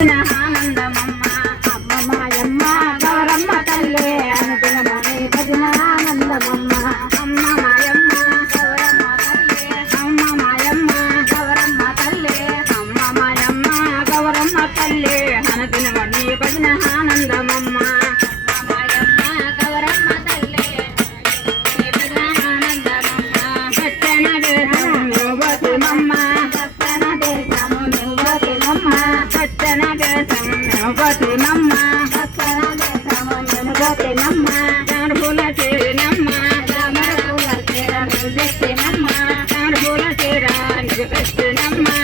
ఆనందమమ్మ Mr. my.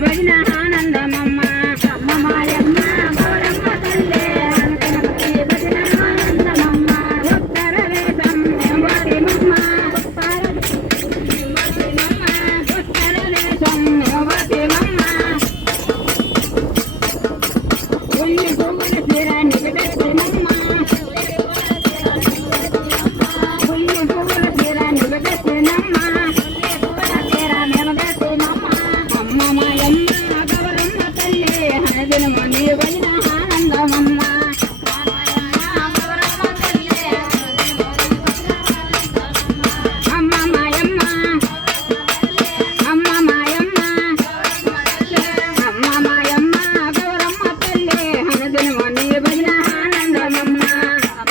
భజన ఆనందమమ్మ అమ్మ మాయమ్మ గౌరమ్మ తల్లే అనుకనమకి భజన ఆనందమమ్మ ఉత్తర వేదం నిమ్మతిమమ్మ నిమ్మతిమమ్మ